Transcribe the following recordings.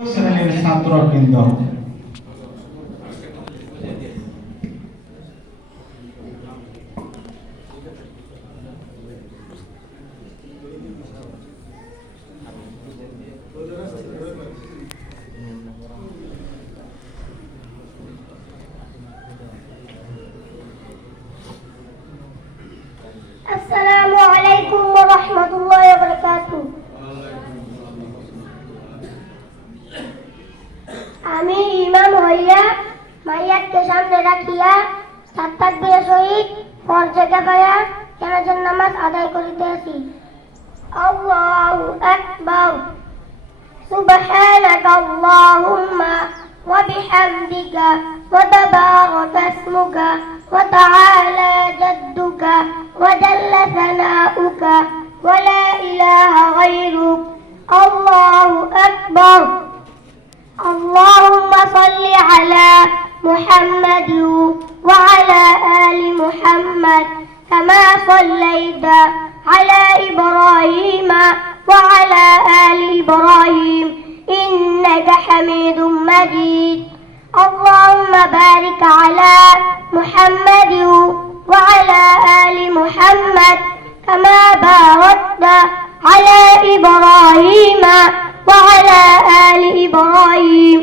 শ্রেণীর ছাত্রবৃন্দ, আসসালামু আলাইকুম ওয়া রাহমাতুল্লাহি ওয়া বারাকাতুহু। আমি ইমাম হইয়া মাইয়াকে সামনে রাখিয়া সাত তাকবীরের সহিত ফরজে পায়া জানাজার নামাজ আদায় করিতেছি। আল্লাহু আকবার। সুবহানাকা আল্লাহুম্মা ওয়া বিহামদিকা ওয়া তাবারাকা ইসমুকা ওয়া তাআলা জাদ্দুকা ওয়া জাল্লা সানাউকা ওয়া লা ইলাহা গায়রুক। আল্লাহু আকবার। اللهم صل على محمد وعلى آل محمد كما صليت على إبراهيم وعلى آل إبراهيم إنك حميد مجيد. اللهم بارك على محمد وعلى آل محمد كما باركت على إبراهيم وعلى آل إبراهيم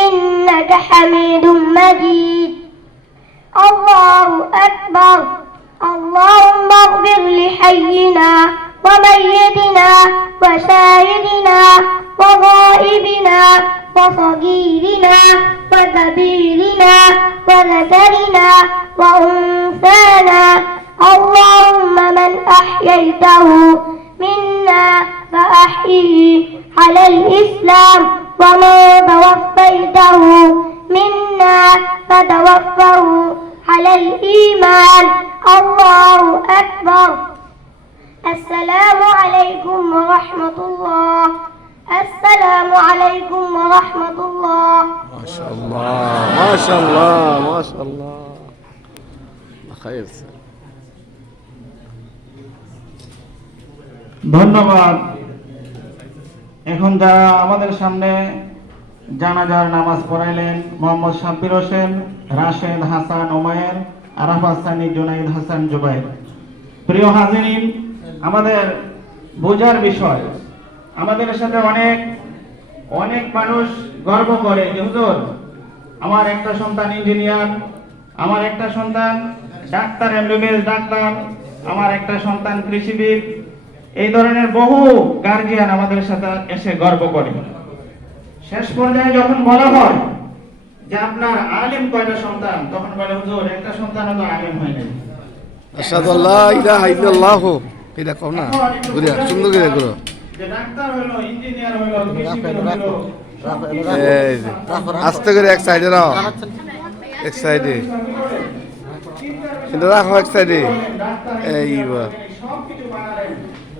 إنك حميد مجيد. الله أكبر. اللهم اغفر لحينا وميتنا وشاهدنا وغائبنا وصغيرنا وكبيرنا وذكرنا وأنثانا. اللهم من أحييته منا فأحييه على الإسلام ومن توفيته منا فتوفه على الإيمان. الله أكبر. السلام عليكم ورحمة الله. السلام عليكم ورحمة الله. ما شاء الله ما شاء الله ما شاء الله خير. ধন্যবাদ। এখন যারা আমাদের সামনে জানাজার নামাজ পড়াইলেন মোহাম্মদ শাব্বির হোসেন, রাশেদ হাসান ওমায়ের, আরাফাত সানি, জুনাইদ হাসান জুবাইর। প্রিয় হাজিরিন, আমাদের বোঝার বিষয়, আমাদের সাথে অনেক মানুষ গর্ব করে যে হুজুর আমার একটা সন্তান ইঞ্জিনিয়ার, আমার একটা সন্তান ডাক্তার, এমবিবিএস ডাক্তার, আমার একটা সন্তান কৃষিবিদ। এই ধরনের বহু গার্জিয়ান আমাদের সাথে এসে গর্ব করে। শেষ পর্যায়ে যখন বলা হয় যে আপনার আলেম কয়টা সন্তান, তখন বলে হুজুর একটা সন্তানও তো আলেম হয় নাই। আশহাদু আল্লা ইলাহা ইল্লাল্লাহ। এটা কও না বুঝা সুন্দর করে করো। যে ডাক্তার হলো, ইঞ্জিনিয়ার হলো, কৃষিবিদ হলো, এই যে আস্তে করে এক সাইডে নাও, এক সাইডে কিন্তু রাখো, এক সাইডে। এইবার সবকিছু বানালেন,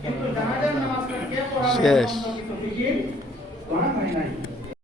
কিন্তু জানাজার নামাজটা কে পড়াবে শেষ।